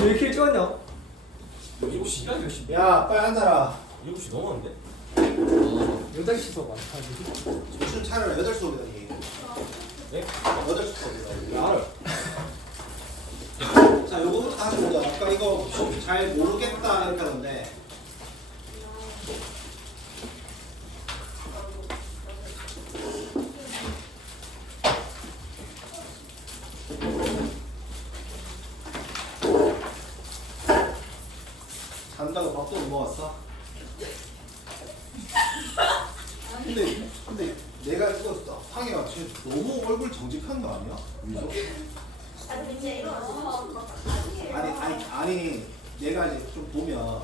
왜 이렇게 일찍 왔냐? 7시? 시간이 몇 시? 야 빨리 앉아라. 7시 넘었는데? 8시 수업 많다. 정신 차려라. 8시 수업이다니. 네? 8시 수업이다. 알아요. 자 요거부터 다시 보자. 아까 이거 잘 모르겠다 이렇게 하던데. 잔다고 밥도 못 먹었어? 근데 내가 이거 황이가 지금 너무 얼굴 정직한 거 아니야? 아니 내가 이제 좀 보면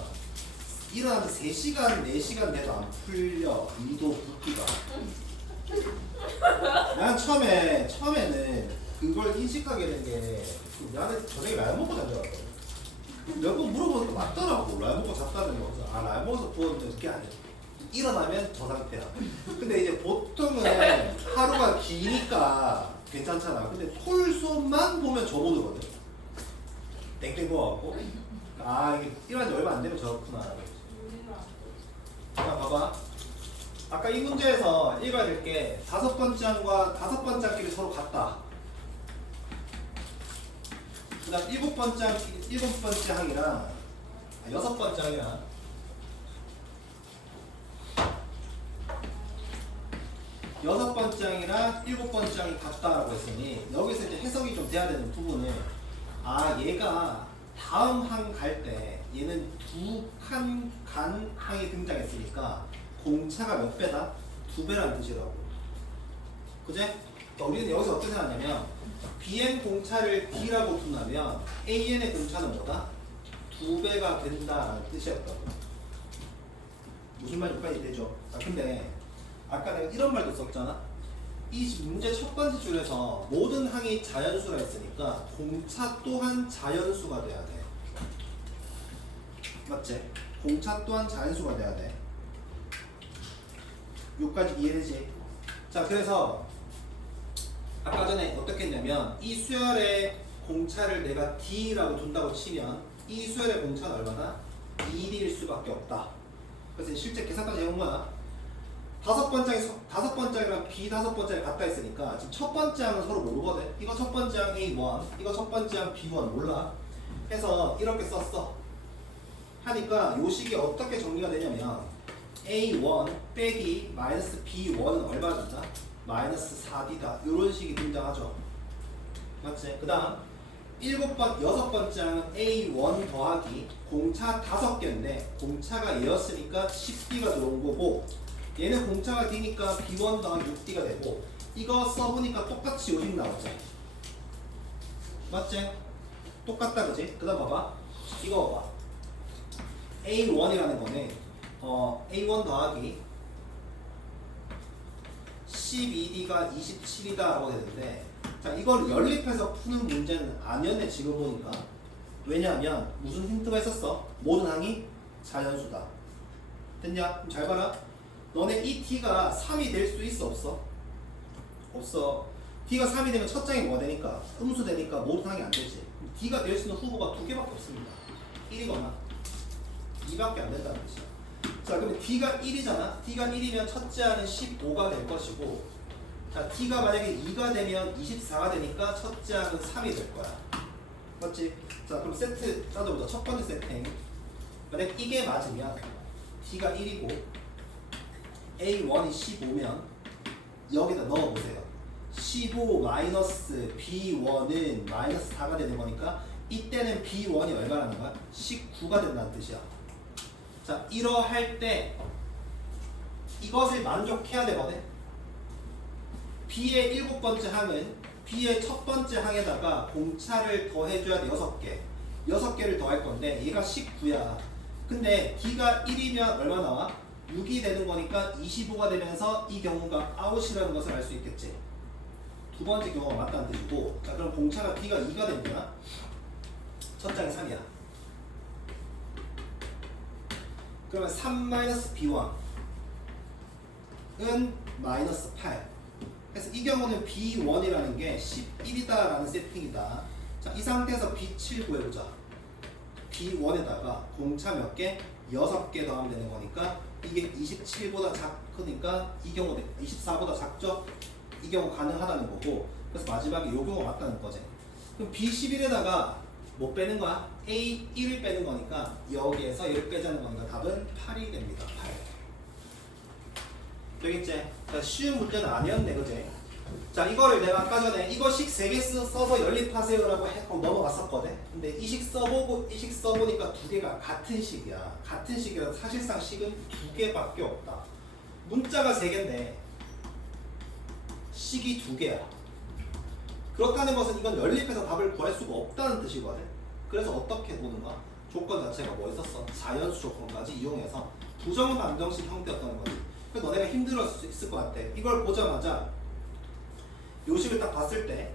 일어나서 3시간 4시간 돼도 안 풀려 이도 붓기가. 난 처음에는 그걸 인식하게 된 게 나는 저녁에 라면 먹고 잔 줄 알았거든. 몇 번 물어보니까 맞더라고. 라면 먹고 잤다는 거. 아 라면 먹어서 부었는데 그게 아니야. 일어나면 저 상태야. 근데 이제 보통은 하루가 기니까 괜찮잖아. 근데 톨수만 보면 저 모드거든. 땡땡 거갖고 아 이게 일어난 지 얼마 안 되면 저렇구나. 자 봐봐. 아까 이 문제에서 읽어야 될 게 5번째 항과 5번째 항끼리 서로 같다. 그 다음 7번째 항이랑 6번째 항이랑 6번째 항이랑 7번째 항이 같다라고 했으니 여기서 이제 해석이 좀 돼야 되는 부분은 아 얘가 다음 항 갈 때 얘는 2칸 간 항이 등장했으니까 공차가 몇 배다? 2배라는 뜻이라고. 그제? 우리는 여기서 어떻게 생각하냐면 BN 공차를 D라고 둔다면 AN의 공차는 뭐다? 2배가 된다라는 뜻이었다고. 무슨 말인지 빨리 되죠? 아 근데 아까 내가 이런 말도 썼잖아. 이 문제 첫 번째 줄에서 모든 항이 자연수라 했으니까 공차 또한 자연수가 돼야 돼. 맞지? 공차 또한 자연수가 돼야 돼. 여기까지 이해되지? 자 그래서 아까 전에 어떻게 했냐면 이 수열의 공차를 내가 D라고 둔다고 치면 이 수열의 공차는 얼마나? 1일 수밖에 없다. 그래서 실제 계산까지 해본 거야. 5번째랑 B5번째를 같다 했으니까 지금 첫 번째 항은 서로 모르거든. 이거 첫 번째 항 A1, 이거 첫 번째 항 B1 몰라. 해서 이렇게 썼어. 하니까 요 식이 어떻게 정리가 되냐면 A1 빼기 마이너스 B1은 얼마 준다? 마이너스 4D다. 요런 식이 등장하죠. 맞지? 그 다음 6번째 항은 A1 더하기 공차 5개인데 공차가 얘였으니까 10D가 들어온 거고 얘는 공차가 D니까 B1 더하기 6D가 되고 이거 써보니까 똑같이 요식 나오지? 맞지? 똑같다 그지? 그 다음 봐봐. 이거 봐봐. A1이라는 거는 A1 더하기 12D가 27이다 라고 되는데 자 이걸 연립해서 푸는 문제는 아니었네 지금 보니까. 왜냐하면 무슨 힌트가 있었어? 모든 항이 자연수다. 됐냐? 그럼 잘 봐라. 너네 이 D가 3이 될 수 있어 없어? 없어. D가 3이 되면 첫 장이 뭐가 되니까? 음수 되니까 모든 항이 안 되지. D가 될 수 있는 후보가 2개밖에 없습니다. 1이거나 2밖에 안 된다는 뜻이야. 자 그러면 D가 1이잖아. D가 1이면 첫째 항은 15가 될 것이고 자 D가 만약에 2가 되면 24가 되니까 첫째 항은 3이 될 거야. 맞지? 자 그럼 세트 따져보자. 첫 번째 세팅 만약 이게 맞으면 D가 1이고 A1이 15면 여기다 넣어보세요. 15 마이너스 B1은 마이너스 4가 되는 거니까 이때는 B1이 얼마라는 거야? 19가 된다는 뜻이야. 자 이러할 때 이것을 만족해야 되거든. B의 7번째 항은 B의 첫 번째 항에다가 공차를 더해줘야 돼. 6개 6개를 더할 건데 얘가 19야. 근데 D가 1이면 얼마 나와? 6이 되는 거니까 25가 되면서 이 경우가 아웃이라는 것을 알 수 있겠지. 두 번째 경우가 맞다는 뜻이고 자 그럼 공차가 D가 2가 되는 거야. 첫 장이 3이야. 그러면 3-B1은 마이너스 8. 그래서 이 경우는 B1이라는 게 11이다 라는 세팅이다. 자, 이 상태에서 B7 구해보자. B1에다가 공차 몇 개? 6개 더하면 되는 거니까 이게 27보다 작으니까 이 경우 24보다 작죠? 이 경우 가능하다는 거고 그래서 마지막에 요 경우가 맞다는 거지. 그럼 B11에다가 뭐 빼는 거야? A1을 빼는 거니까 여기에서 1을 빼자는 거니까 답은 8이 됩니다. 8. 되겠지? 자, 쉬운 문제는 아니었네, 그지? 자, 이거를 내가 아까 전에 이거식 3개 써서 연립하세요라고 하고 넘어갔었거든. 근데 이식 써보고 이식 써보니까 두 개가 같은 식이야. 같은 식이라 사실상 식은 2개밖에 없다. 문자가 3개인데 식이 2개야. 그렇다는 것은 이건 연립해서 답을 구할 수가 없다는 뜻이거든. 그래서 어떻게 보는가? 조건 자체가 뭐 있었어? 자연수 조건까지 이용해서 부정 반정식 형태였다는 거지. 그래서 너네가 힘들었을 수 있을 것 같아. 이걸 보자마자 요식을 딱 봤을 때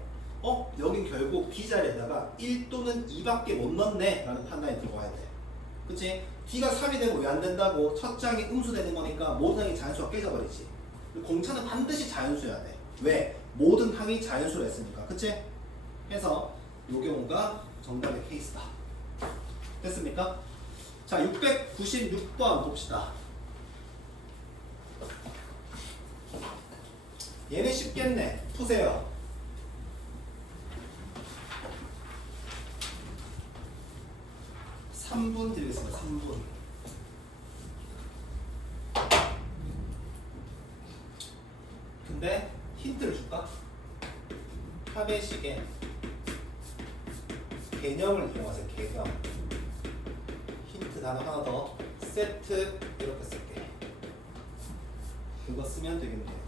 여긴 결국 B자리에다가 1 또는 2밖에 못 넣네 라는 판단이 들어와야 돼. 그치? D가 3이 되면 왜 안 된다고? 첫 장이 음수되는 거니까 모든 항이 자연수가 깨져버리지. 공차는 반드시 자연수여야 돼. 왜? 모든 항이 자연수로 했으니까. 그치? 해서 요 경우가 정답의 케이스다. 됐습니까? 자, 696번 봅시다. 얘네 쉽겠네. 푸세요. (3분) 드리겠습니다. 3분. 근데 힌트를 줄까? 합의식에 개념을 이용하세요. 개념. 힌트 단어 하나 더. 세트 이렇게 쓸게. 그거 쓰면 되겠네요.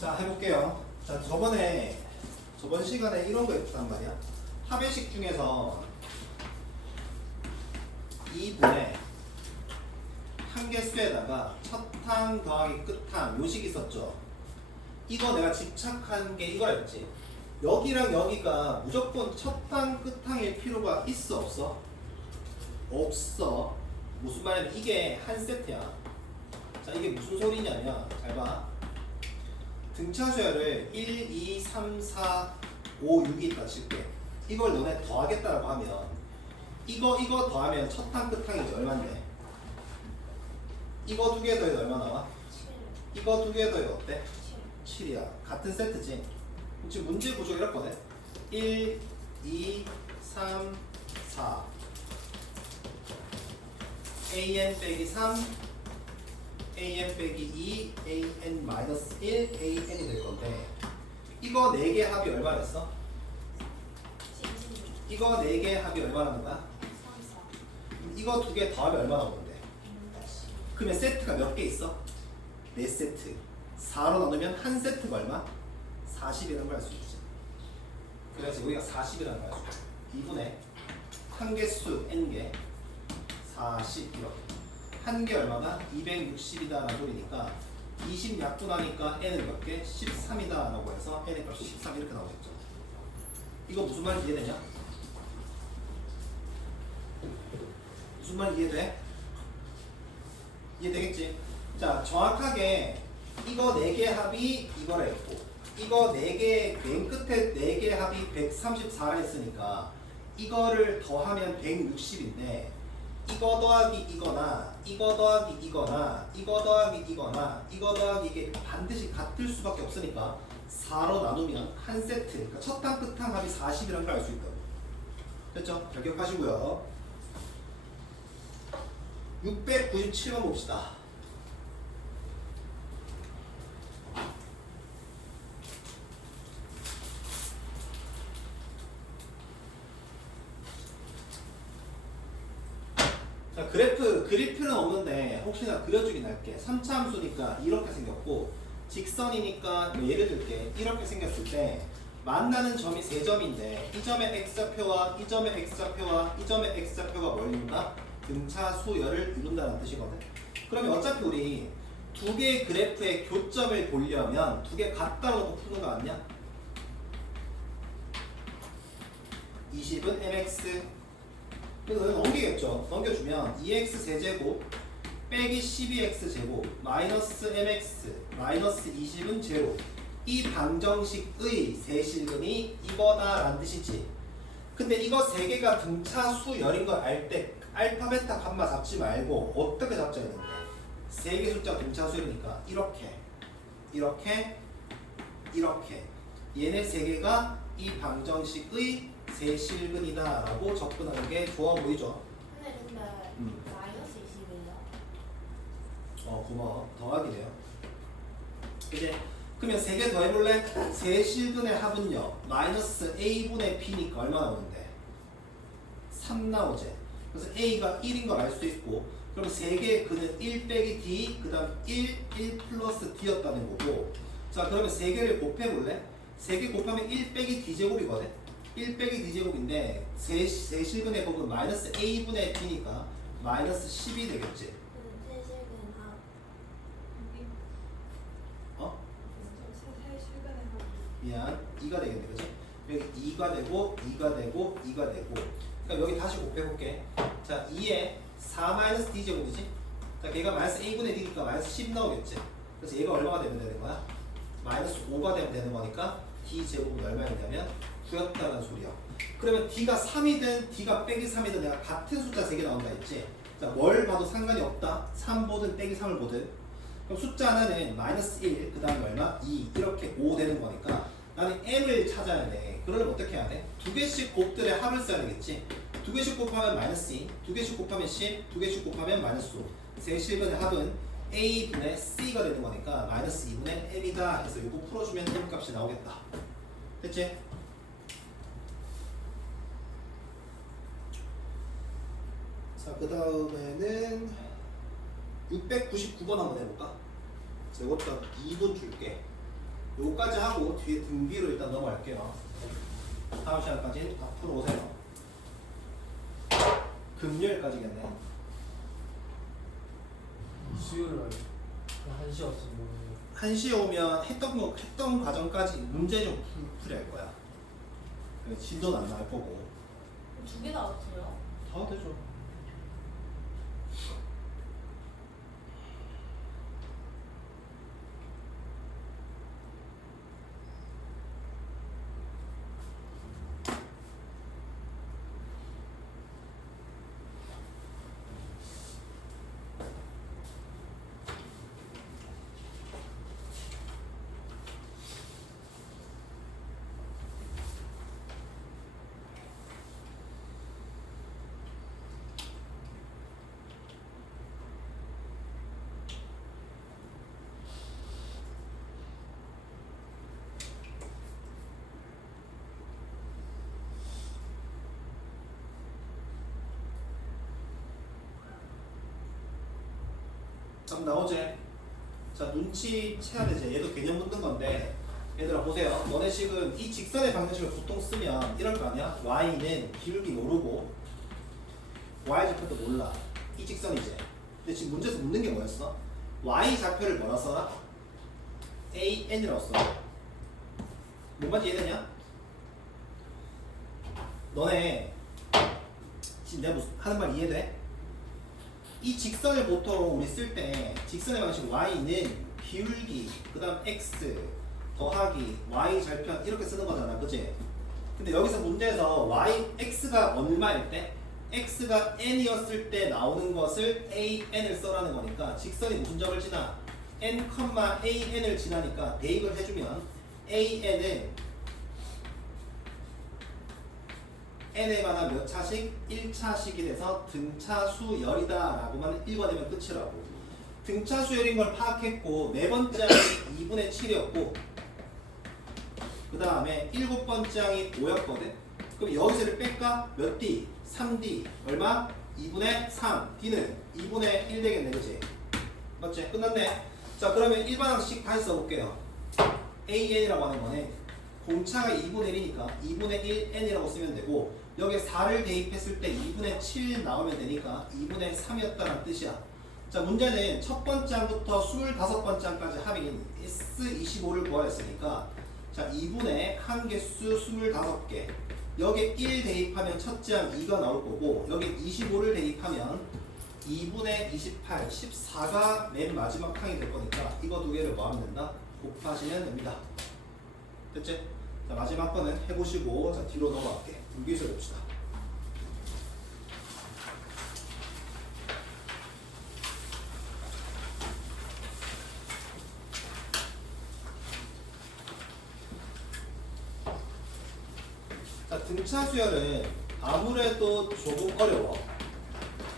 자, 해볼게요. 자, 저번 시간에 이런 거 있단 말이야. 합의식 중에서 2분의 한 개수에다가 첫항 더하기 끝항 요식 있었죠. 이거 내가 집착한 게 이거라 했지. 여기랑 여기가 무조건 첫항 끝항일 필요가 있어 없어? 없어. 무슨 말이냐면 이게 한 세트야. 자, 이게 무슨 소리냐면 잘 봐. 등차수열을 1, 2, 3, 4, 5, 6이 있다 칠게. 이걸 너네 더하겠다라고 하면 이거 더하면 첫항 끝항이지 얼마인데? 이거 두 개 더해도 얼마 나와? 7. 이거 두 개 더해도 어때? 7이야. 같은 세트지. 지금 문제 구조가 이렇거든. 1, 2, 3, 4 AN 빼기 3 AN 빼기 2 AN 마이너스 1 AN이 될 건데 이거 4개 합이 얼마였어? 이거 4개 합이 얼마라는 거야? 이거 2개 더하면 얼마 나오는데? 그러면 세트가 몇 개 있어? 4세트 4로 나누면 한 세트가 얼마? 40이라는 걸 알 수 있지. 그래서 여기가 40이라는 걸 알 수 있어. 2분의 한 개수 n개 40 이렇게 한 개 얼마다? 260이다 라는 소리니까 20 약분하니까 n은 몇 개? 13이다 라고 해서 n의 값이 13 이렇게 나오겠죠. 이거 무슨 말인지 이해되냐? 무슨 말인지 이해돼? 이해되겠지? 자, 정확하게 이거 4개 합이 이거라 했고 이거 4개 맨 끝에 4개 합이 134라 했으니까 이거를 더하면 160인데 이거 더하기 이거나 이거 더하기 이거나 이거 더하기 이거나 이거 더하기 이게 반드시 같을 수밖에 없으니까 4로 나누면 한 세트, 그러니까 첫 항 끝항 합이 40이라는 걸 알 수 있다고. 됐죠? 잘 기억하시고요. 697번 봅시다. 자, 그래프는 없는데 혹시나 그려주긴 할게. 3차 함수니까 이렇게 생겼고 직선이니까 뭐 예를 들게 이렇게 생겼을 때 만나는 점이 세 점인데 이 점의 x좌표와 이 점의 x좌표와 이 점의 x좌표가 뭘 이룬다? 등차 수열을 이룬다는 뜻이거든. 그러면 어차피 우리 두 개의 그래프의 교점을 보려면 두 개 갖다 놓고 푸는 거 아니야? 20은 mx, 그래서 넘기겠죠. 넘겨주면 2x 세제곱 빼기 12x 제곱 마이너스 mx 마이너스 20은 제로. 이 방정식의 세실근이 이거다라는 뜻이지. 근데 이거 세 개가 등차 수열인 걸 알 때 알파 베타 감마 잡지 말고 어떻게 잡자야 되는데 세 개 숫자 등차 수열이니까 이렇게 이렇게 이렇게 얘네 세 개가 이 방정식의 세실근이다 라고 접근하는 게 좋아 보이죠? 근데 마이너스 20이에요. 고마워. 더하기네요. 이제 그러면 세 개 더 해볼래? 세실근의 합은요 마이너스 a분의 b니까 얼마 나오는데? 3 나오지. 그래서 a가 1인 걸 알 수도 있고 그럼 세 개의 근은 1 빼기 d 그 다음 1 플러스 d였다는 거고. 자 그러면 세 개를 곱해볼래? 세 개 곱하면 1 빼기 d제곱이거든. 1 빼기 d제곱인데 세실근의 곱은 마이너스 a분의 b니까 마이너스 10이 되겠지. 세실근 합. 어? 미안 2가 되겠네 그치? 여기 2가 되고 2가 되고 2가 되고 그러니까 여기 다시 곱해볼게. 자 2에 4 마이너스 d제곱이지? 자 걔가 마이너스 a분의 d니까 마이너스 10 나오겠지. 그래서 얘가 얼마가 되면 되는 거야? 마이너스 5가 되면 되는 거니까 d제곱은 얼마였냐면 9였다는 소리야. 그러면 d가 3이든 d가 빼기 3이든 내가 같은 숫자 3개 나온다 했지? 자 뭘 봐도 상관이 없다. 3 보든 빼기 3을 보든. 그럼 숫자 하나는 마이너스 1, 그 다음에 얼마? 2 이렇게 5 되는 거니까 나는 m을 찾아야 돼. 그러려면 어떻게 해야 돼? 두 개씩 곱들의 합을 써야 되겠지. 두 개씩 곱하면 마이너스 2, 두 개씩 곱하면 10, 두 개씩 곱하면 마이너스 5. 세실근의 합은 a분의 c가 되는 거니까 마이너스 2분의 m이다 해서 이거 풀어주면 m 값이 나오겠다. 됐지? 자, 그 다음에는 699번 한번 해볼까? 자, 이것도 2분 줄게. 요거까지 하고 뒤에 등비로 일단 넘어갈게요. 다음 시간까지 앞으로 오세요. 금요일까지겠네. 수요일 날 1시 왔으면 1시에 오면 했던 과정까지 문제 좀 풀어야 할 거야. 진도는 안 나올 거고. 두 개 나왔어요. 다 되죠. 답 나오지? 자 눈치 채야 되지. 얘도 개념 묻는 건데 얘들아 보세요. 너네 식은 이 직선의 방정식을 보통 쓰면 이럴 거 아니야? y는 기울기 모르고 y좌표도 몰라. 이 직선이지. 근데 지금 문제에서 묻는 게 뭐였어? y좌표를 뭐라 써라? an이라고 써. 뭔 말인지 이해되냐? 너네 지금 내가 하는 말 이해돼? 이 직선을 보통 우리 쓸 때 직선의 방식 y는 기울기 그 다음 x 더하기 y 절편 이렇게 쓰는 거잖아 그치? 근데 여기서 문제에서 x가 얼마일 때? x가 n이었을 때 나오는 것을 an을 써라는 거니까 직선이 무슨 점을 지나? n, an을 지나니까 대입을 해주면 an은 n에 관한 몇 차식? 1차식이 돼서 등차수열이다 라고만 읽어내면 끝이라고. 등차수열인 걸 파악했고 네 번째 항이 2분의 7이었고 그 다음에 일곱 번째 항이 5였거든. 그럼 여기서를 뺄까? 몇 D? 3D 얼마? 2분의 3 D는 2분의 1 되겠네 그치? 맞지? 끝났네. 자 그러면 일반항식 다시 써볼게요. AN이라고 하는 거는 공차가 2분의 1이니까 2분의 1 N이라고 쓰면 되고 여기에 4를 대입했을 때 2분의 7 나오면 되니까 2분의 3이었다는 뜻이야. 자 문제는 첫 번째 항부터 25번째 항까지 합인 S25를 구하였으니까 자 2분의 항개수 25개 여기에 1 대입하면 첫째 항 2가 나올 거고 여기에 25를 대입하면 2분의 28, 14가 맨 마지막 항이 될 거니까 이거 두 개를 뭐 하면 된다? 곱하시면 됩니다. 됐지? 자 마지막 거는 해보시고 자 뒤로 넘어갈게. 분비수열 봅시다. 자 등차 수열은 아무래도 조금 어려워.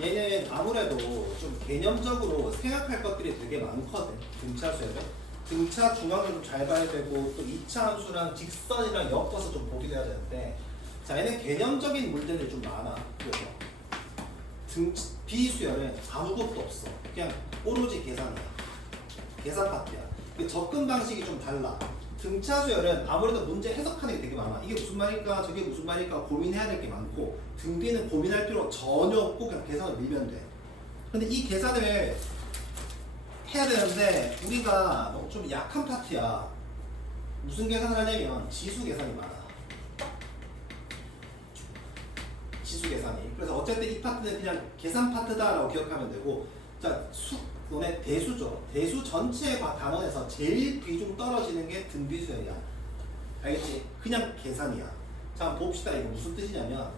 얘는 아무래도 좀 개념적으로 생각할 것들이 되게 많거든. 등차 수열은 등차 중앙을 좀 잘 봐야 되고 또 2차 함수랑 직선이랑 엮어서 좀 보기도 해야 되는데 자 얘는 개념적인 문제들이 좀 많아. 그래서 비수열은 아무것도 없어. 그냥 오로지 계산이야. 계산 파트야. 접근 방식이 좀 달라. 등차 수열은 아무래도 문제 해석하는 게 되게 많아. 이게 무슨 말일까 저게 무슨 말일까 고민해야 될 게 많고 등비는 고민할 필요 전혀 없고 그냥 계산을 밀면 돼. 근데 이 계산을 해야 되는데 우리가 너무 좀 약한 파트야. 무슨 계산을 하냐면 지수 계산이 많아. 지수 계산이. 그래서 어쨌든 이 파트는 그냥 계산 파트다라고 기억하면 되고 자 너네 대수죠. 대수 전체 단원에서 제일 비중 떨어지는 게 등비수열이야. 알겠지? 그냥 계산이야. 자 한번 봅시다. 이거 무슨 뜻이냐면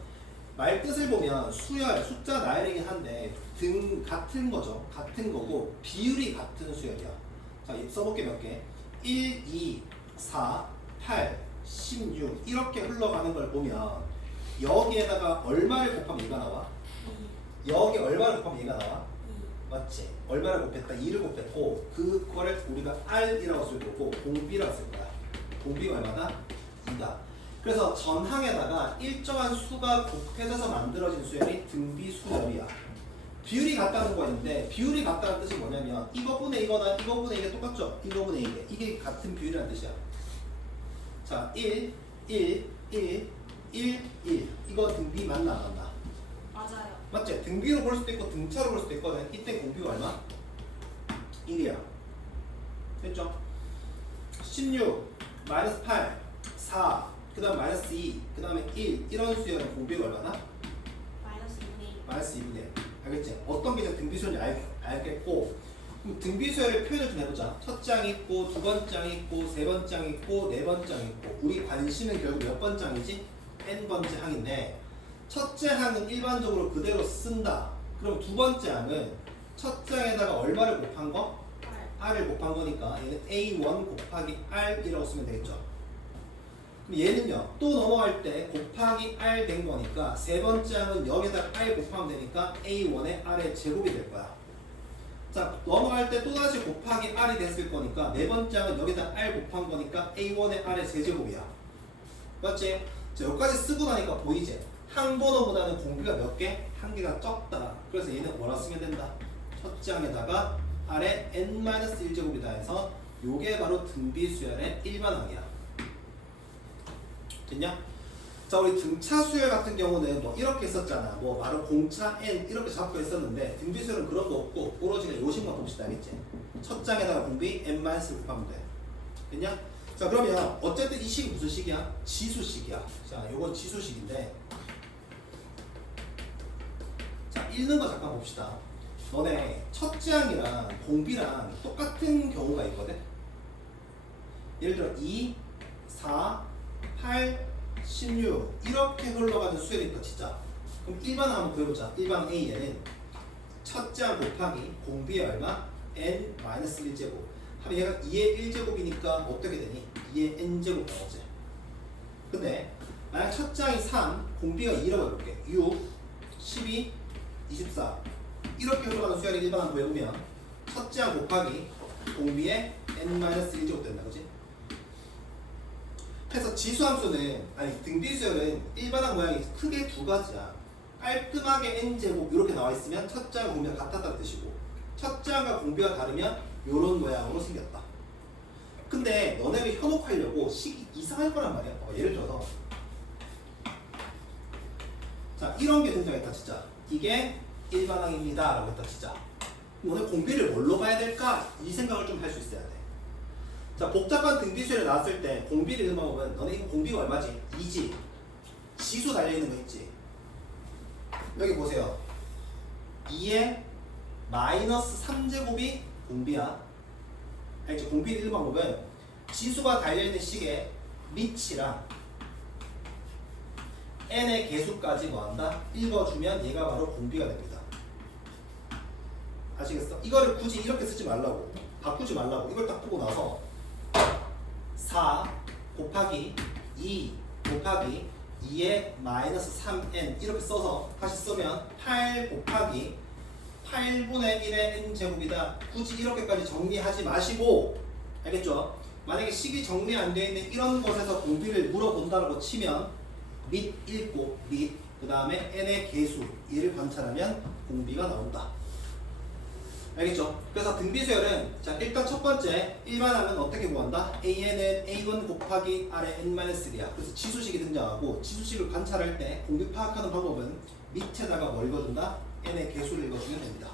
말 뜻을 보면 수열, 숫자 나열이긴 한데 등 같은 거죠. 같은 거고 비율이 같은 수열이야. 자 써볼게 몇 개. 1, 2, 4, 8, 16 이렇게 흘러가는 걸 보면 여기에다가 얼마를 곱하면 얘가 나와? 여기 얼마를 곱하면 얘가 나와? 맞지? 얼마를 곱했다? 2를 곱했고 그거를 우리가 R이라고 쓸 거고 공비라고 쓸 거야. 공비가 얼마다? 2다. 그래서 전항에다가 일정한 수가 곱해져서 만들어진 수열이 등비수열이야. 비율이 같다는 거였는데 비율이 같다는 뜻이 뭐냐면 이거분의 이거나 이거분의 이게 똑같죠? 이거분의 이게 같은 비율이라는 뜻이야. 자 1, 1, 1, 1, 1 이거 등비 맞나 안 맞나? 맞아요. 맞지? 등비로 볼 수도 있고 등차로 볼 수도 있거든. 이때 공비가 얼마? 1이야. 됐죠? 16 마이너스 8 4 그 다음 마이너스 2 그 다음에 1 이런 수열은 공비가 얼마나? 마이너스 2분의 마이너스 2분의 1. 알겠지? 어떤 게 등비수열인지 알겠고 그럼 등비수열의 표현을 좀 해보자. 첫째 항이 있고 두 번째 항이 있고 세 번째 항이 있고 네 번째 항이 있고 우리 관심은 결국 몇 번째 항이지? n번째 항인데 첫째 항은 일반적으로 그대로 쓴다. 그럼 두 번째 항은 첫째 항에다가 얼마를 곱한 거? 8. r을 곱한 거니까 얘는 a1 곱하기 r이라고 쓰면 되겠죠. 그럼 얘는요 또 넘어갈 때 곱하기 r 된 거니까 세 번째 항은 여기다 r 곱하면 되니까 a1의 r의 제곱이 될 거야. 자 넘어갈 때 또다시 곱하기 r이 됐을 거니까 네 번째 항은 여기다 r 곱한 거니까 a1의 r의 세제곱이야. 맞지? 자 여기까지 쓰고 나니까 보이지? 항번호보다는 공비가 몇 개? 한 개가 적다. 그래서 얘는 뭐라 쓰면 된다? 첫째 항에다가 r의 n-1제곱이다 해서 요게 바로 등비수열의 일반항이야. 됐냐? 자 우리 등차 수열 같은 경우는 뭐 이렇게 썼잖아. 뭐 바로 공차 n 이렇게 잡고 했었는데 등비수열은 그런 거 없고 오로지 요식만 봅시다. 알겠지? 첫 장에다가 공비 n-1 곱하면 돼. 됐냐? 자 그러면 어쨌든 이 식이 무슨 식이야? 지수식이야. 자 요건 지수식인데 자 읽는 거 잠깐 봅시다. 너네 첫째 항이랑 공비랑 똑같은 경우가 있거든? 예를 들어 2, 4, 8, 16 이렇게 흘러가는 수열이 있다 진짜. 그럼 1번 한번 구해보자. 1번 A에는 첫째 항 곱하기 공비의 얼마? n-1제곱 하면 얘가 2의 1제곱이니까 어떻게 되니? 2의 n제곱 나오지. 근데 만약 첫째 항이 3, 공비가 2라고 해볼게. 6, 12, 24 이렇게 흘러가는 수열이 1번 한번 구해보면 첫째 항 곱하기 공비의 n-1제곱 된다. 그지? 그래서 지수함수는 아니 등비수열은 일반항 모양이 크게 두 가지야. 깔끔하게 n제곱 이렇게 나와 있으면 첫째 항과 공비가 같았다는 뜻이고 첫째 항과 공비가 다르면 이런 모양으로 생겼다. 근데 너네를 현혹하려고 식이 이상할 거란 말이야. 예를 들어서 자 이런 게 등장했다 진짜. 이게 일반항입니다 라고 했다 진짜. 너네 공비를 뭘로 봐야 될까? 이 생각을 좀 할 수 있어야 돼. 자 복잡한 등비수열에 나왔을 때 공비를 읽어보면 너네 이거 공비가 얼마지? 2지. 지수 달려있는 거 있지? 여기 보세요. 2의 마이너스 3제곱이 공비야. 알지? 공비를 읽어보면 지수가 달려있는 식의 밑이랑 n의 개수까지 뭐한다? 읽어주면 얘가 바로 공비가 됩니다. 아시겠어? 이거를 굳이 이렇게 쓰지 말라고, 바꾸지 말라고. 이걸 딱 보고 나서 4 곱하기 2 곱하기 2의 마이너스 3n 이렇게 써서 다시 쓰면 8 곱하기 8분의 1의 n제곱이다. 굳이 이렇게까지 정리하지 마시고, 알겠죠? 만약에 식이 정리 안 되어 있는 이런 곳에서 공비를 물어본다고 치면 밑 읽고 밑, 그 다음에 n의 개수 얘를 관찰하면 공비가 나온다. 알겠죠? 그래서 등비수열은 자 일단 첫 번째 일반항은 어떻게 구한다? an은 a1 곱하기 r의 n-1이야. 그래서 지수식이 등장하고 지수식을 관찰할 때 공비 파악하는 방법은 밑에다가 뭘 읽어준다? n의 개수를 읽어주면 됩니다.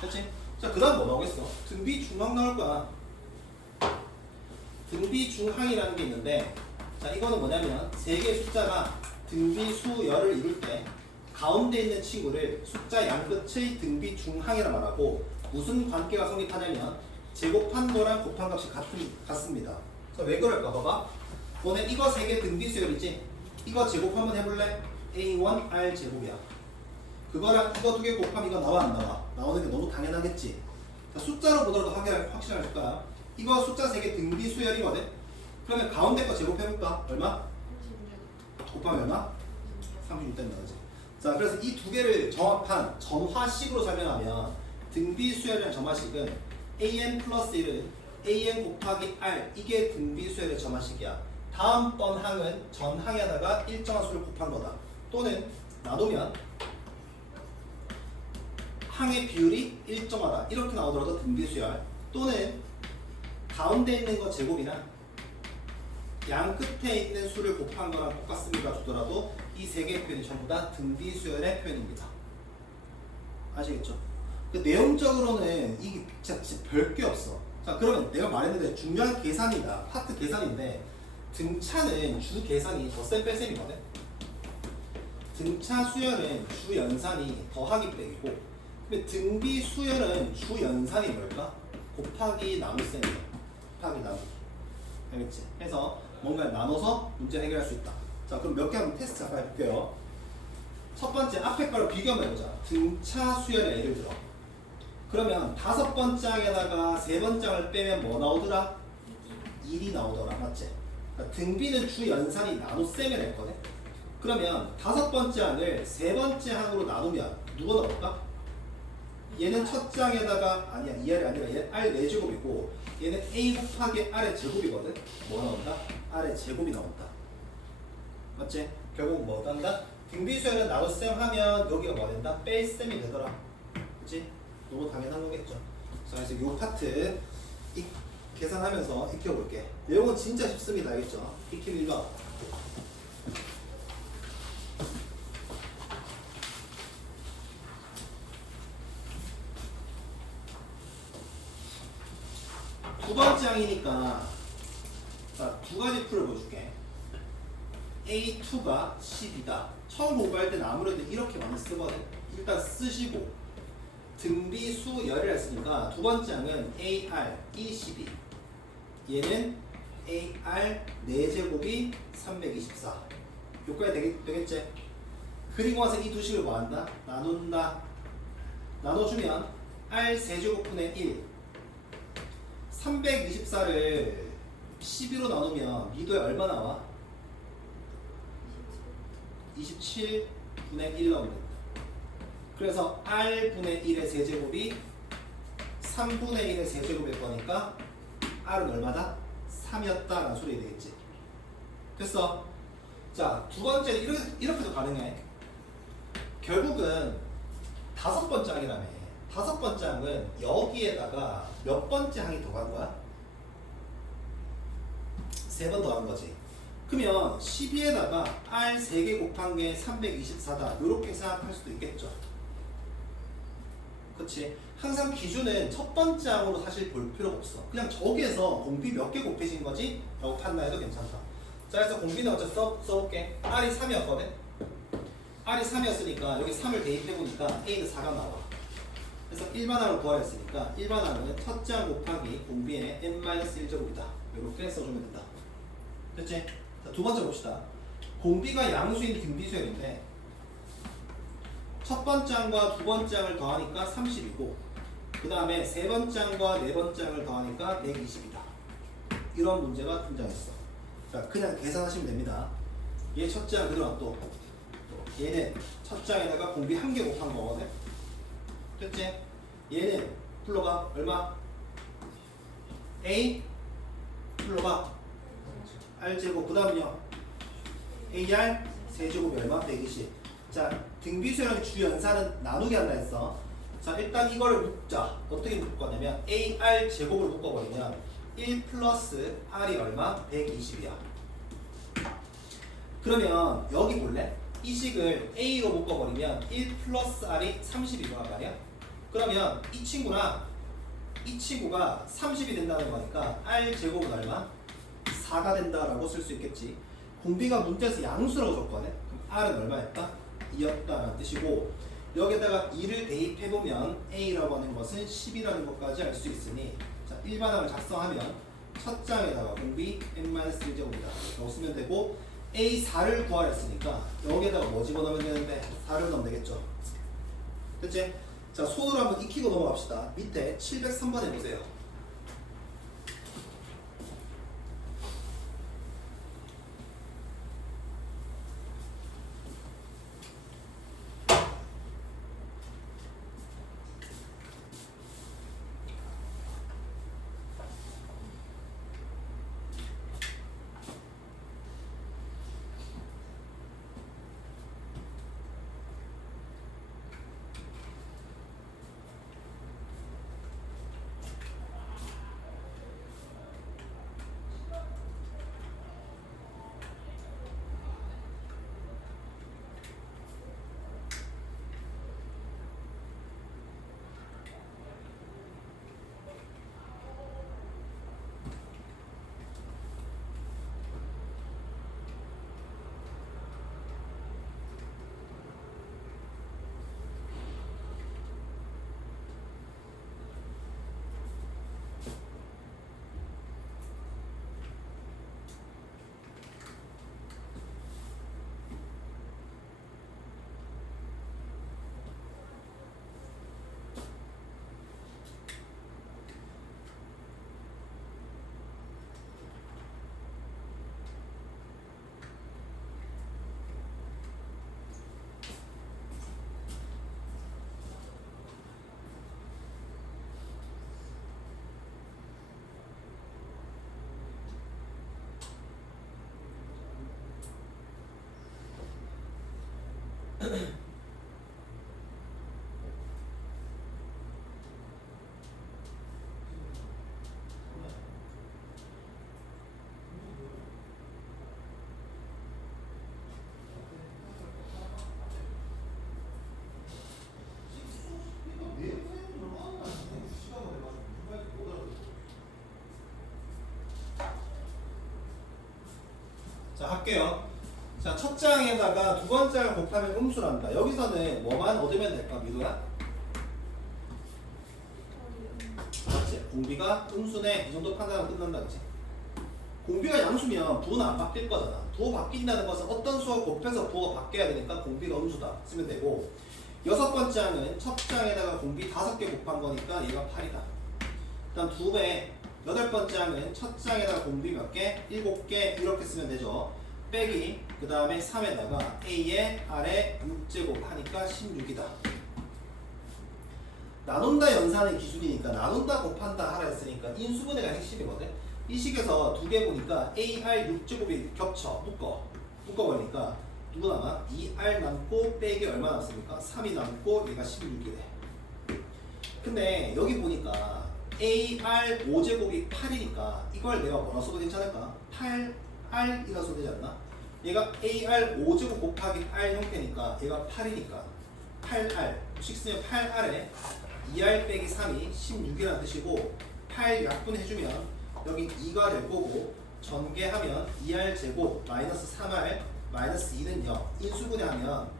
그렇지? 자 그 다음 뭐 나오겠어? 등비중항 나올 거야. 등비중항이라는 게 있는데 자 이거는 뭐냐면 세 개의 숫자가 등비수열을 이룰 때 가운데 있는 친구를 숫자 양 끝의 등비중항이라 말하고 무슨 관계가 성립하냐면 제곱한 거랑 곱한 값이 같습니다. 자, 왜 그럴까 봐봐. 너네 이거 세 개 등비수열이지? 이거 제곱 한번 해볼래? A1R 제곱이야. 그거랑 이거 두 개 곱하면 이거 나와 안 나와? 나오는 게 너무 당연하겠지? 자, 숫자로 보더라도 확실할 거야. 이거 숫자 세 개 등비수열이거든? 그러면 가운데 거 제곱해볼까? 얼마? 36. 곱하면 얼마? 36 된다 그지? 자 그래서 이 두 개를 정합한 점화식으로 설명하면 등비수열이라는 점화식은 an 플러스 1은 an 곱하기 r 이게 등비수열의 점화식이야. 다음번 항은 전 항에다가 일정한 수를 곱한 거다. 또는 나누면 항의 비율이 일정하다 이렇게 나오더라도 등비수열. 또는 가운데 있는 거 제곱이나 양 끝에 있는 수를 곱한 거랑 똑같습니다 주더라도 이 세 개의 표현이 전부 다 등비수열의 표현입니다. 아시겠죠? 그 내용적으로는 이게 진짜 별게 없어. 자 그러면 내가 말했는데 중요한 계산이다. 파트 계산인데 등차는 주 계산이 덧셈 뺄셈이거든. 등차 수열은 주 연산이 더하기 빼기고 근데 등비 수열은 주 연산이 뭘까? 곱하기 나눗셈이야. 곱하기 나누기. 알겠지? 해서 뭔가를 나눠서 문제 해결할 수 있다. 자 그럼 몇 개 한번 테스트 잠깐 해볼게요. 첫 번째 앞에 거를 비교 한번 해보자. 등차 수열의 예를 들어. 그러면 다섯 번째 항에다가 세 번째 항을 빼면 뭐 나오더라? 1이 나오더라. 맞지? 그러니까 등비는 주 연산이 나눗셈이 됐거든. 그러면 다섯 번째 항을 세 번째 항으로 나누면 누가 나올까? 얘는 첫째 항에다가 아니야 2r이 아니라 얘 r 4제곱이고 얘는 a 곱하기 r의 제곱이거든. 뭐 나온다? r의 제곱이 나온다. 맞지? 결국 뭐 한다? 등비수열은 나눗셈 하면 여기가 뭐 된다? 뺄셈이 되더라. 그치? 너무 당연한 거겠죠. 자, 그래서 요 파트 계산하면서 익혀볼게. 내용은 진짜 쉽습니다. 알겠죠? 익히는 1번. 두 번째 항이니까 자, 두 가지 풀을 보여줄게. A2가 10이다. 처음 공부할 때는 아무래도 이렇게 많이 쓰거든. 일단 쓰시고 등비수열을 했으니까 두 번째 항은 AR 12 얘는 AR 4제곱이 324 여기까지 되겠지? 그리고 나서 이 두 식을 뭐 한다? 나눈다. 나눠주면 R 세제곱분의 1 324를 12로 나누면 미도에 얼마 나와? 27분의 1 나옵니다. 그래서 R분의 1의 세제곱이 3분의 1의 세제곱일 거니까 R은 얼마다? 3이었다라는 소리 되겠지. 됐어? 자, 두 번째는 이렇게도 가능해. 결국은 다섯 번째 항이라며. 다섯 번째 항은 여기에다가 몇 번째 항이 더 간 거야? 세 번 더 간 거지. 그러면 12에다가 R 3개 곱한 게 324다. 이렇게 생각할 수도 있겠죠. 그치? 항상 기준은 첫 번째 항으로 사실 볼 필요가 없어. 그냥 저기에서 공비 몇 개 곱해진 거지? 라고 판단해도 괜찮다. 자, 그래서 공비는 어째 써볼게. R이 3이었거든? R이 3이었으니까 여기 3을 대입해보니까 A는 4가 나와. 그래서 일반항을 구하랬으니까 일반항은 첫째 항 곱하기 공비의 n-1제곱이다. 이렇게 써주면 된다. 됐지? 자, 두 번째 봅시다. 공비가 양수인 등비수열인데 첫 번째 항과 두 번째 항을 더하니까 30이고 그 다음에 세 번째 항과 네 번째 항을 더하니까 120이다. 이런 문제가 등장했어. 자, 그냥 계산하시면 됩니다. 얘 첫째 항 그대로 또 얘는 첫째 항에다가 공비 1개 곱한 거거든. 됐지? 얘는 불러봐. 얼마? A 불러봐. R제곱. 그 다음은요 AR 세제곱이 얼마? 120. 자, 등비수열의 주연산은 나누기 한다 했어. 자, 일단 이걸 묶자. 어떻게 묶을 거냐면 AR 제곱을 묶어버리면 1 플러스 R이 얼마? 120이야. 그러면 여기 볼래? 이 식을 A로 묶어버리면 1 플러스 R이 30이란 말이야. 그러면 이 친구가 30이 된다는 거니까 R 제곱은 얼마? 4가 된다라고 쓸 수 있겠지. 공비가 문제에서 양수라고 줬거든. 그럼 R은 얼마였다? 2였다라는 뜻이고 여기다가 2를 대입해보면 A라고 하는 것은 10이라는 것까지 알 수 있으니 자, 일반항을 작성하면 첫 장에다가 공비 n-1제곱이다 라고 쓰면 되고 A4를 구하랬으니까 여기에다가 뭐 집어넣으면 되는데 4를 넣으면 되겠죠. 됐지? 자, 손으로 한번 익히고 넘어갑시다. 밑에 703번 해보세요. 자, 할게요. 자, 첫 장에다가 두 번째 장을 곱하면 음수란다. 여기서는 뭐만 얻으면 될까, 미도야? 맞지? 공비가 음수네. 이 정도 판단하면 끝난다, 그치? 공비가 양수면 부호는 안 바뀔 거잖아. 부호 바뀐다는 것은 어떤 수와 곱해서 부호가 바뀌어야 되니까 공비가 음수다 쓰면 되고, 여섯 번째 항은 첫 장에다가 공비 5개 곱한 거니까 얘가 8이다. 일단 2배, 여덟 번째 항은 첫 장에다가 공비 몇 개? 7개 이렇게 쓰면 되죠. 빼기, 그 다음에 3에다가 A의 아래 6제곱 하니까 16이다. 나눈다 연산의 기준이니까 나눈다 곱한다 하라 했으니까 인수분해가 핵심이거든. 이 식에서 두 개 보니까 AR 6제곱이 겹쳐 묶어버리니까 누구 남아? 2R 남고 빼기 얼마 남습니까? 3이 남고 얘가 16이래. 근데 여기 보니까 AR 5제곱이 8이니까 이걸 내가 뭐라 써도 괜찮을까? 8R이라 써도 되지 않나? 얘가 AR 5제곱 곱하기 R 형태니까 얘가 8이니까 8R 식 쓰면 8R에 2R 빼기 3이 16이라는 뜻이고, 8 약분해주면 여기 2가 될 거고, 전개하면 2R 제곱 마이너스 3R 마이너스 2는 0. 인수분해하면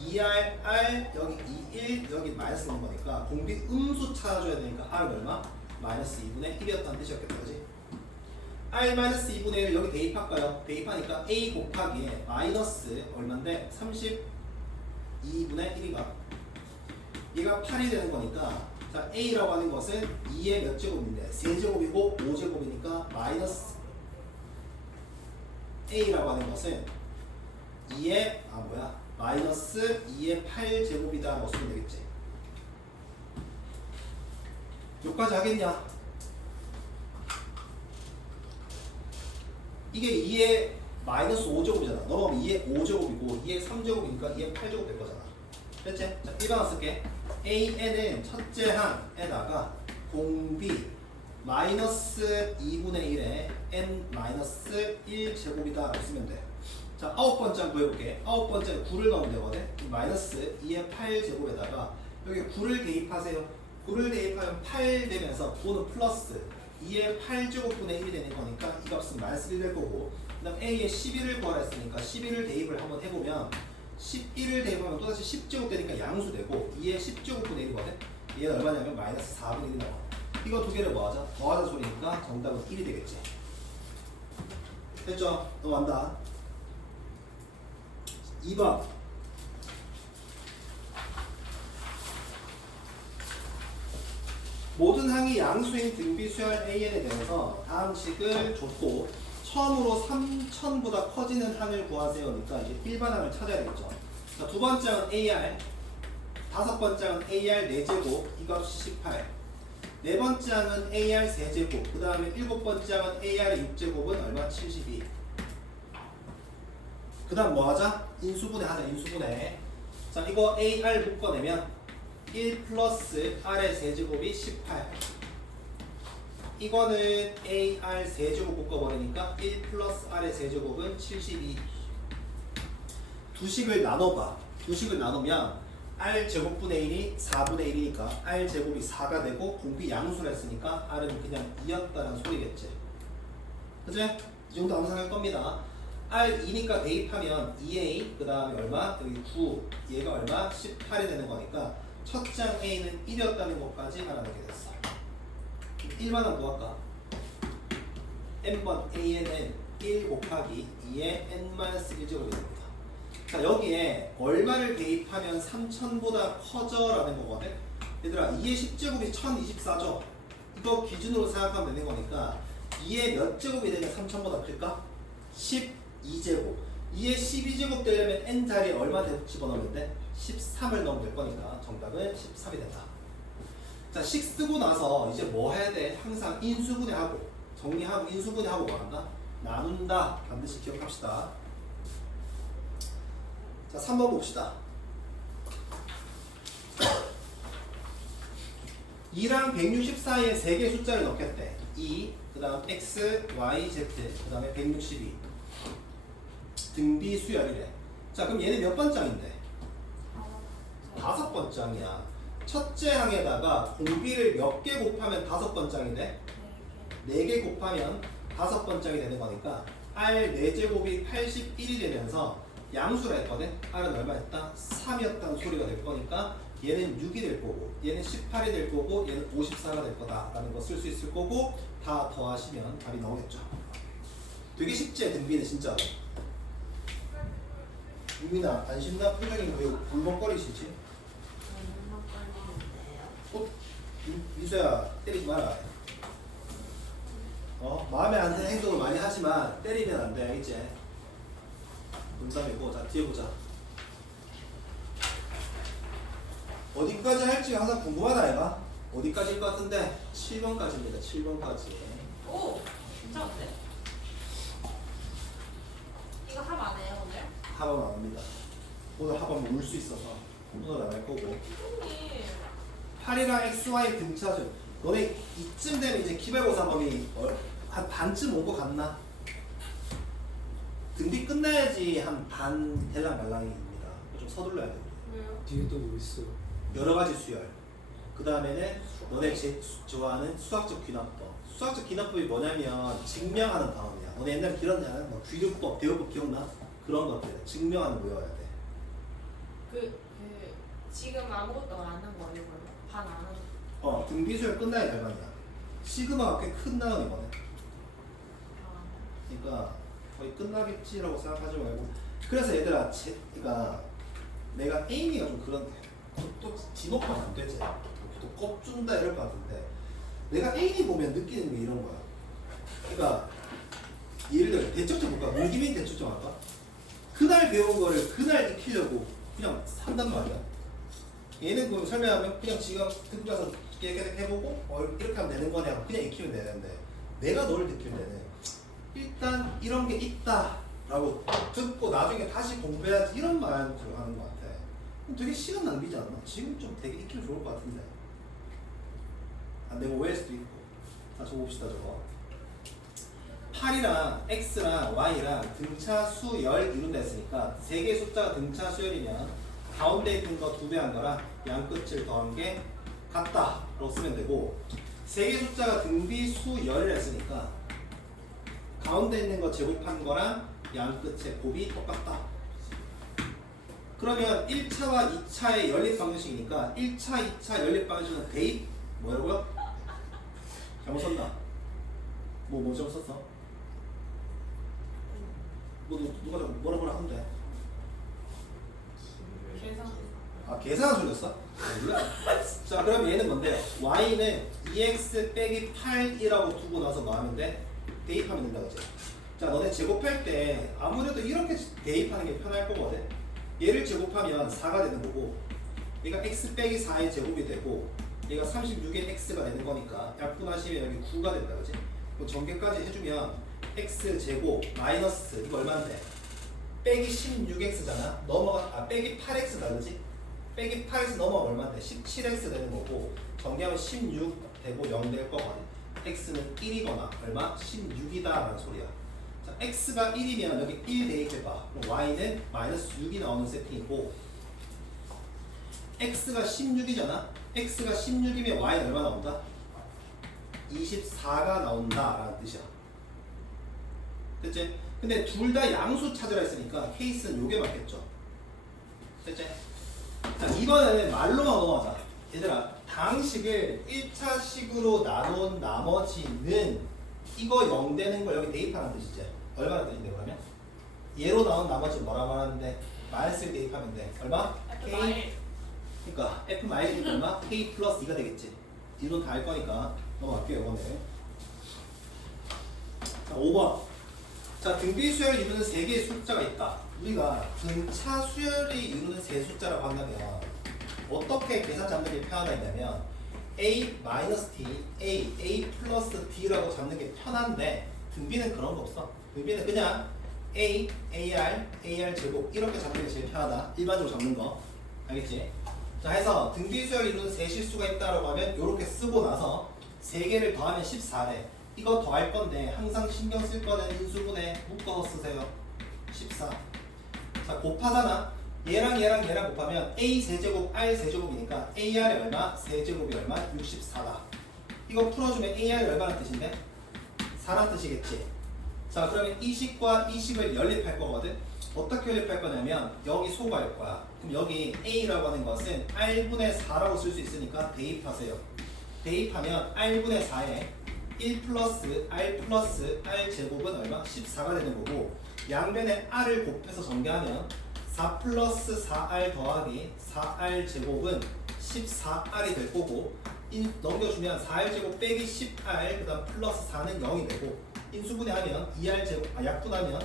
2R, R 여기 2, 1 여기 마이너스 있는 거니까 공비 음수 찾아줘야 되니까 R은 얼마? 마이너스 2분의 1이었다는 뜻이었겠다, 그지? R 마이너스 2분의 1 여기 대입할까요? 대입하니까 A 곱하기에 마이너스 얼마인데? 32분의 1인가? 얘가 8이 되는 거니까, 자 A라고 하는 것은 2의 몇 제곱인데? 3제곱이고 5제곱이니까 마이너스 A라고 하는 것은 2의 마이너스 2의 8제곱이다 라고 쓰면 되겠지. 여기까지 하겠냐? 이게 2의 마이너스 5제곱이잖아. 넘어가면 2의 5제곱이고 2의 3제곱이니까 2의 8제곱 될 거잖아. 됐지? 자, 1번 쓸게. AN은 첫째 항에다가 공비 마이너스 2분의 1에 n 마이너스 1제곱이다 라고 쓰면 돼. 자, 아홉 번째 한번 구해볼게. 아홉 번째는 9를 넣으면 되거든. 마이너스 2의 8제곱에다가 여기 9를 대입하세요. 9를 대입하면 8 되면서 9는 플러스 2의 8제곱분의 1이 되는 거니까 이 값은 마이너스 1 될 거고, 그 다음 A의 11을 구하라 했으니까 11을 대입을 한번 해보면 11을 대입하면 또다시 10제곱 되니까 양수되고 2의 10제곱분의 1이거든. 얘는 얼마냐면 마이너스 4분의 1이 나와. 이거 두 개를 뭐하자? 더하자 소리니까 정답은 1이 되겠지. 됐죠? 넘어간다. 2번 모든 항이 양수인 등비 수열 AN에 대해서 다음 식을 줬고, 처음으로 3000보다 커지는 항을 구하세요니까 이제 일반 항을 찾아야 되겠죠. 자, 두 번째 항은 AR, 다섯 번째 항은 AR 4제곱, 이 값이 18. 네 번째 항은 AR 3제곱, 그 다음에 일곱 번째 항은 AR 6제곱은 얼마? 72. 그 다음 뭐 하자? 인수분해 하자, 인수분해. 자, 이거 AR 묶어내면 1 플러스 R의 세제곱이 18. 이거는 AR 세제곱 묶어버리니까 1 플러스 R의 세제곱은 72. 두 식을 나눠봐. 두 식을 나누면 R 제곱분의 1이 4분의 1이니까 R 제곱이 4가 되고, 공비 양수를 했으니까 R은 그냥 2였다는 소리겠지. 그치? 이 정도 암산할 겁니다. R2니까 대입하면 2A, 그 다음에 얼마? 여기 9, 얘가 얼마? 18이 되는 거니까 첫 장 A는 1이었다는 것까지 알아내게 됐어. 1만원 뭐 할까? n번 AN은 1 곱하기 2의 n-1제곱이 됩니다. 자, 여기에 얼마를 대입하면 3000보다 커져 라는 거거든. 얘들아, 2의 10제곱이 1024죠? 이거 기준으로 생각하면 되는 거니까 2의 몇 제곱이 되면 3000보다 클까? 12제곱. 2의 12제곱 되려면 n 자리에 얼마 집어넣으면 돼? 13을 넣으면 될 거니까 정답은 13이 된다. 자, 식 쓰고 나서 이제 뭐 해야 돼? 항상 인수분해하고 정리하고 인수분해하고 뭐 한다? 나눈다. 반드시 기억합시다. 자, 3번 봅시다. 2랑 160 사이에 3개의 숫자를 넣겠대. 2, 그 다음 x, y, z, 그 다음에 162. 등비 수열이래. 자, 그럼 얘는 몇 번장인데? 5번장이야. 첫째 항에다가 공비를 몇 개 곱하면 5번장인데? 4개 곱하면 5번장이 되는 거니까 R 4제곱이 81이 되면서 양수라 했거든? R은 얼마였다? 3이었다는 소리가 될 거니까 얘는 6이 될 거고, 얘는 18이 될 거고, 얘는 54가 될 거다 라는 거 쓸 수 있을 거고, 다 더하시면 답이 나오겠죠. 되게 쉽지 등비는 진짜로. 유민아 안 신나? 표정이 왜 울먹거리시지? 민수야 때리지 마라. 마음에 안 드는 행동을 많이 하지만 때리면 안 돼, 알겠지? 농담이고. 자 뒤에 보자. 어디까지 할지 항상 궁금하다 얘가. 어디까지일 것 같은데 7번까지입니다. 7번까지. 오, 진짜 어때? 이거 합 안 해요 오늘? 합은 안 합니다. 오늘 합하면 울 수 있어서 오늘 안 할 거고. 선생님. 8이랑 XY 등차죠. 너네 이쯤 되면 이제 기말고사 범위 한 반쯤 온 거 같나? 등비 끝나야지 한 반 될랑말랑입니다. 좀 서둘러야 돼. 왜요? 뒤에 또 뭐 있어? 여러 가지 수열. 그 다음에는 너네 제일 좋아하는 수학적 귀납법. 수학적 귀납법이 뭐냐면 증명하는 단어야. 너네 옛날에 길었냐? 뭐 귀류법, 대우법 기억나? 그런 것들 증명하는 거 외워야 돼. 지금 아무것도 안 하는 거예요 이걸로? 반 안 하는 거? 등비 수열 끝나야 결반이야. 시그마가 꽤 큰 단어이거든. 아, 그러니까 거의 끝나겠지라고 생각하지 말고. 그래서 얘들아, 그러니까 내가 에이미가 좀 그런데 또 지목하면 안 되지. 또 꼽준다 이럴 것 같은데 내가 에이미 보면 느끼는 게 이런 거야. 그러니까 예를 들어 대척점 볼까? 물기민 대척점 할까? 그날 배운 거를 그날 익히려고 그냥 산단 말이야. 얘는 그럼 설명하면 그냥 지가 듣고 가서 깨끗하게 해보고 이렇게 하면 되는 거네 하고 그냥 익히면 되는데 내가 너를 느낄 때는 일단 이런 게 있다 라고 듣고 나중에 다시 공부해야지 이런 마음으로 하는 것 같아. 그럼 되게 시간 낭비지 않나? 지금 좀 되게 익히면 좋을 것 같은데. 내가 오해할 수도 있고. 자, 저거 봅시다 저거. 8이랑 x랑 y랑 등차 수열 이룬다 했으니까 세 개의 숫자가 등차 수열이면 가운데 있는 거 2배 한 거랑 양 끝을 더한 게 같다 라고 쓰면 되고, 세 개의 숫자가 등비 수열이라 했으니까 가운데 있는 거 제곱한 거랑 양 끝의 곱이 똑같다. 그러면 1차와 2차의 연립 방정식이니까 1차, 2차 연립 방정식은 대입 뭐라고요? 잘못 썼나? 뭐 잘못 썼어? 누가 뭐라 하는데? 계산. 계산한 소리였어? 몰라. 자, 그럼 얘는 뭔데? y는 2x 빼기 8이라고 두고 나서 뭐 하면 돼? 대입하면 된다, 그치? 자, 너네 제곱할 때 아무래도 이렇게 대입하는 게 편할 거거든. 얘를 제곱하면 4가 되는 거고, 얘가 x 빼기 4의 제곱이 되고, 얘가 36의 x가 되는 거니까 약분하시면 여기 9가 된다, 그치? 그럼 전개까지 해주면 x 제곱 마이너스 이거 얼마인데? 빼기 16x잖아. 빼기 8x다, 그치? 빼기 8x 넘어가면 얼마인데? 17x 되는 거고, 전개하면 16 되고 0 될 거거든. x는 1이거나 얼마? 16이다 라는 소리야. 자, x가 1이면 여기 1 대입해봐. 그럼 y는 마이너스 6이 나오는 세팅이고, x가 16이잖아. x가 16이면 y는 얼마 나온다? 24가 나온다 라는 뜻이야. 됐지? 근데 둘 다 양수 찾으라 했으니까 케이스는 요게 맞겠죠. 됐지? 자, 이번에는 말로만 넘어가자. 얘들아, 당식을 1차식으로 나눈 나머지는 이거 0 되는 걸 여기 대입하는 뜻이지. 얼마나 뜻인데 그러면? 얘로 나온 나머지는 뭐라고 하는데? 마이너스 대입하면 돼. 얼마? K. 그러니까 F 마이너스 얼마? K 플러스 2가 되겠지. 뒤로 다 할 거니까 넘어갈게요. 이번에. 자, 5번. 자, 등비 수열을 이루는 3개의 숫자가 있다. 우리가 등차 수열이 이루는 세 숫자라고 한다면 어떻게 계산 잡는 게 편하냐면 a 마이너스 t, a 플러스 d라고 잡는 게 편한데 등비는 그런 거 없어. 등비는 그냥 a, ar 제곱 이렇게 잡는 게 제일 편하다. 일반적으로 잡는 거. 알겠지? 자, 해서 등비 수열을 이루는 세 실수가 있다라고 하면 이렇게 쓰고 나서 3개를 더하면 14래. 이거 더할 건데 항상 신경 쓸 거는 인수분해 묶어서 쓰세요. 14. 자, 곱하잖아. 얘랑 곱하면 a 세제곱 r 세제곱이니까 ar이 얼마? 세제곱이 얼마? 64다. 이거 풀어주면 ar이 얼마나 뜻인데? 4란 뜻이겠지. 자, 그러면 이 식과 이 식을 연립할 거거든. 어떻게 연립할 거냐면 여기 소거할 거야. 그럼 여기 a라고 하는 것은 r분의 4라고 쓸 수 있으니까 대입하세요. 대입하면 r분의 4에 1 플러스 r 플러스 r 제곱은 얼마? 14가 되는 거고 양변에 r을 곱해서 전개하면 4 플러스 4r 더하기 4r 제곱은 14r이 될 거고 넘겨주면 4r 제곱 빼기 10r 그 다음 플러스 4는 0이 되고 인수분해하면 2r 제곱 약분하면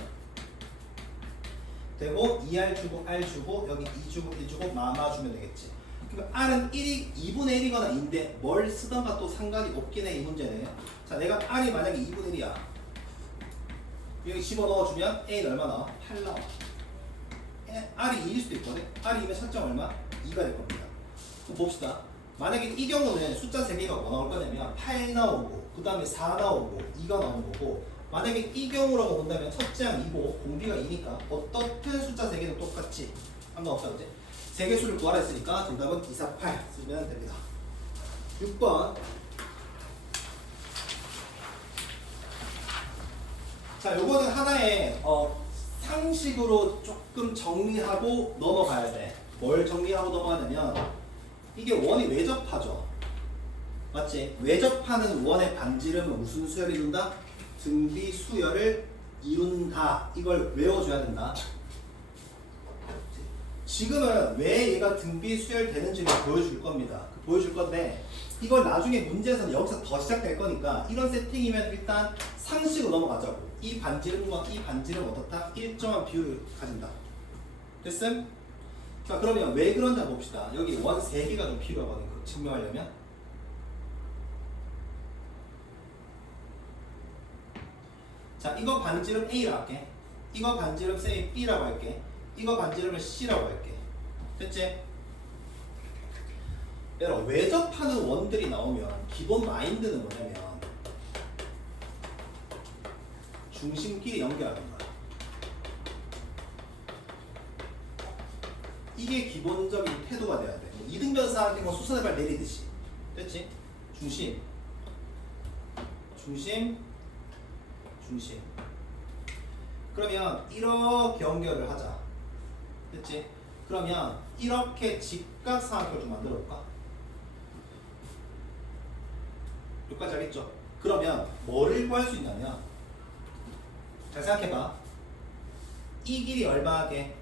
되고 2r 주고 r 주고 여기 2 주고 1 주고 마마 주면 되겠지. 그러니까 r은 1이 2분의 1이거나 2인데 뭘 쓰던가 또 상관이 없긴 해 이 문제는. 자 내가 r이 만약에 2분의 1이야 여기 집어넣어주면 a는 얼마 나와? 8 나와. r이 2일 수도 있거든. r이 2면 설정 얼마? 2가 될 겁니다. 그럼 봅시다. 만약에 이 경우는 숫자 3개가 뭐 나올 거냐면 8 나오고 그 다음에 4 나오고 2가 나오는 거고 만약에 이 경우라고 본다면 첫째 항 2고 공비가 2니까 어떻든 숫자 3개는 똑같이 상관없다 그지? 3개 수를 구하라 했으니까 정답은 2, 4, 8 쓰면 됩니다. 6번 자 요거는 하나의 상식으로 조금 정리하고 넘어가야 돼. 뭘 정리하고 넘어가냐면 이게 원이 외접하죠. 맞지? 외접하는 원의 반지름은 무슨 수열을 이룬다? 등비 수열을 이룬다. 이걸 외워줘야 된다. 지금은 왜 얘가 등비 수열 되는지를 보여줄 겁니다. 보여줄 건데 이걸 나중에 문제에서는 여기서 더 시작될 거니까 이런 세팅이면 일단 상식으로 넘어가자고. 이 반지름과 이 반지름 어떻다? 일정한 비율을 가진다. 됐음? 자 그러면 왜 그런지 봅시다. 여기 원 3개가 좀 필요하거든. 그거 증명하려면 자 이거 반지름 A라고 할게. 이거 반지름 say B라고 할게. 이거 반지름을 C라고 할게. 됐지? 여러분 외접하는 원들이 나오면 기본 마인드는 뭐냐면 중심끼리 연결하는 거야. 이게 기본적인 태도가 돼야 돼. 뭐 이등변사한테 뭐 수선의 발 내리듯이. 됐지? 중심 중심 중심. 그러면 이렇게 연결을 하자. 됐지? 그러면 이렇게 직각삼각형을 좀 만들어 볼까? 여기까지 알겠죠? 그러면 뭐를 구할 수 있냐면 잘 생각해봐. 이 길이 얼마게?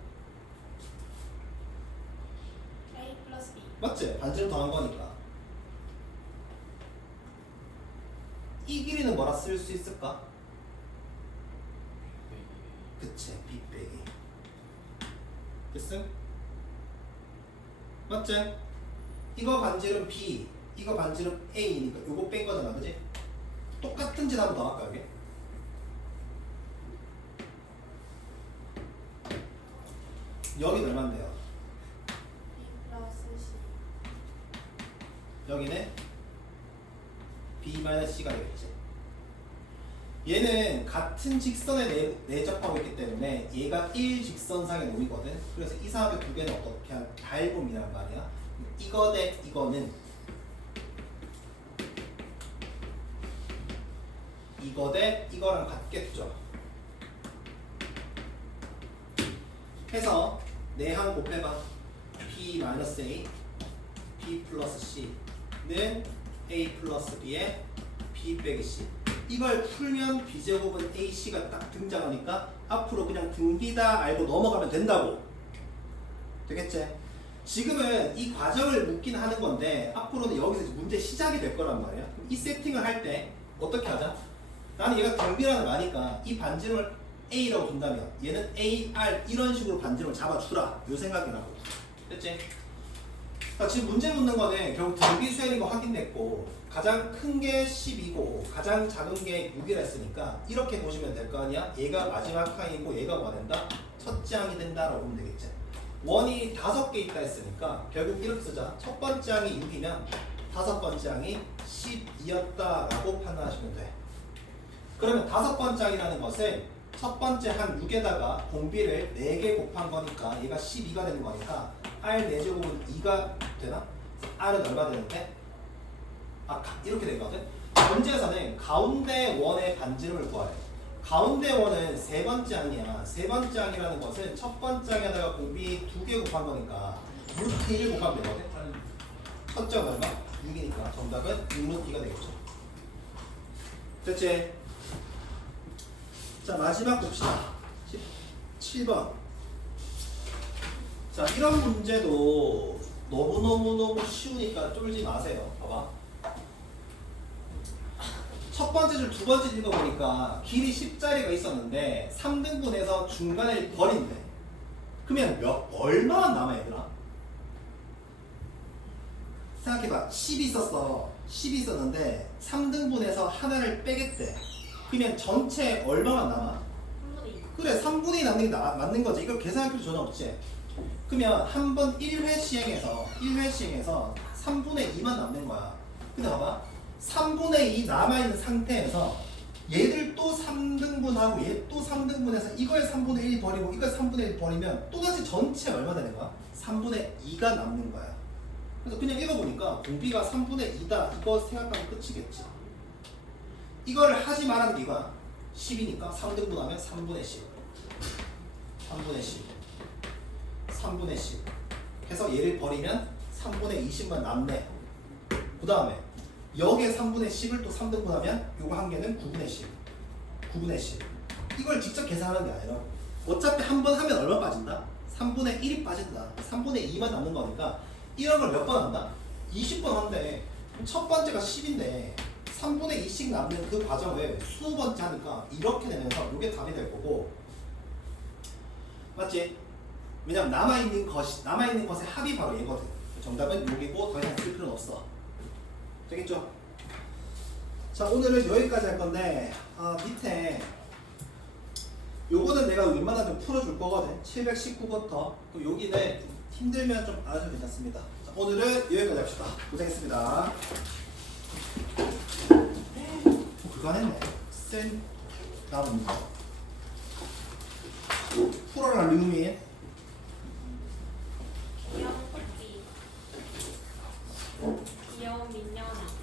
A 플러스 B. 맞지? 반지름 더한 거니까. 이 길이는 뭐라 쓸 수 있을까? 그치, B 빼기. 됐음? 맞지? 이거 반지름 B, 이거 반지름 A니까 요거 뺀 거잖아, 그지? 똑같은 짓 한번 더 할까, 여기? 여기는 얼만데요? B 플러스 C. 여기는 B-C가 되겠지. 얘는 같은 직선에 내접하고 있기 때문에 얘가 1직선상의 놈이거든. 그래서 이 사람의 두 개는 어떻게 하면 닮음이란 말이야. 이거 대 이거는 이거 대 이거랑 같겠죠. 해서 내항 곱해봐. P-A, B 플러스 C는 A 플러스 B의 B 빼기 C. 이걸 풀면 B제곱은 AC가 딱 등장하니까 앞으로 그냥 등비다 알고 넘어가면 된다고. 되겠지? 지금은 이 과정을 묻긴 하는 건데 앞으로는 여기서 이제 문제 시작이 될 거란 말이야. 이 세팅을 할 때 어떻게 하자? 나는 얘가 등비라는 거 아니까 이 반지름을 A라고 둔다면 얘는 AR 이런 식으로 반지름을 잡아주라. 요 생각이라고. 됐지? 자, 지금 문제 묻는 거는 결국 등비 수열인 거 확인됐고 가장 큰 게 10이고 가장 작은 게 6이라 했으니까 이렇게 보시면 될 거 아니야? 얘가 마지막 항이고 얘가 뭐가 된다? 첫째 항이 된다라고 보면 되겠지. 원이 5개 있다 했으니까 결국 이렇게 쓰자. 첫 번째 항이 6이면 다섯 번째 항이 12였다라고 판단하시면 돼. 그러면 다섯 번째 항이라는 것은 첫 번째 항 6에다가 공비를 4개 곱한 거니까 얘가 12가 되는 거니까 R 4제곱은 2가 되나? R은 얼마 되는데? 이렇게 되거든? 문제에서는 가운데 원의 반지름을 구하래. 가운데 원은 세 번째 항이야. 세 번째 항이라는 것은 첫 번째 항에다가 공비 2개 곱한 거니까 루트 1을 곱하면 되거든? 첫째 얼마? 6이니까 정답은 6루트 2가 되겠죠. 됐지? 자, 마지막 봅시다. 17번. 자, 이런 문제도 너무너무너무 쉬우니까 쫄지 마세요. 봐봐. 첫 번째 줄, 두 번째 줄 읽어보니까 길이 10자리가 있었는데 3등분해서 중간에 버린대. 그러면 얼마나 남아, 얘들아? 생각해봐. 10이 있었어. 10이 있었는데 3등분해서 하나를 빼겠대. 그러면 전체 얼마만 남아? 3분의 2. 그래, 3분의 2 남는 게 맞는 거지. 이걸 계산할 필요 전혀 없지. 그러면 한 번 1회 시행해서 3분의 2만 남는 거야. 근데 봐봐. 3분의 2 남아있는 상태에서 얘들 또 3등분하고 얘 또 3등분해서 이걸 3분의 1 버리고 이걸 3분의 1 버리면 또다시 전체 얼마 되는 거야? 3분의 2가 남는 거야. 그래서 그냥 읽어보니까 공비가 3분의 2다 이거 생각하면 끝이겠지. 이걸 하지 말라는 이유가 10이니까 3등분하면 3분의 10 3분의 10 3분의 10 해서 얘를 버리면 3분의 20만 남네. 그 다음에 여기에 3분의 10을 또 3등분하면 요거 한 개는 9분의 10 9분의 10 이걸 직접 계산하는 게 아니라 어차피 한 번 하면 얼마 빠진다? 3분의 1이 빠진다. 3분의 2만 남는 거니까 이런 걸 몇 번 한다? 20번 한대. 첫 번째가 10인데 3분의 2씩 남는 그 과정을 20번째 하니까 이렇게 되면서 이게 답이 될 거고, 맞지? 왜냐면 남아있는 것의 합이 바로 얘거든. 정답은 여기고 더 이상 쓸 필요는 없어. 되겠죠? 자, 오늘은 여기까지 할 건데 밑에 요거는 내가 웬만하면 풀어줄 거거든. 719부터 여기는 힘들면 좀 알아주면 괜찮습니다. 자, 오늘은 여기까지 합시다. 고생했습니다. 그거 했네. 센 나옵니다. 풀어라 류미. 귀여운 토끼. 귀여운 민년이.